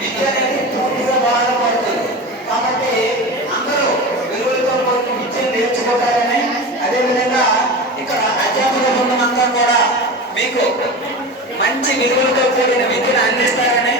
విద్య అనేది పూర్తిగా బాధపడుతుంది. కాబట్టి అందరూ విలువలతో కూడిన విద్యను నేర్చుకుంటారని, అదేవిధంగా ఇక్కడ అధ్యాపక బృందం అంతా కూడా మీకు మంచి విలువలతో కూడిన విద్యను అందిస్తారని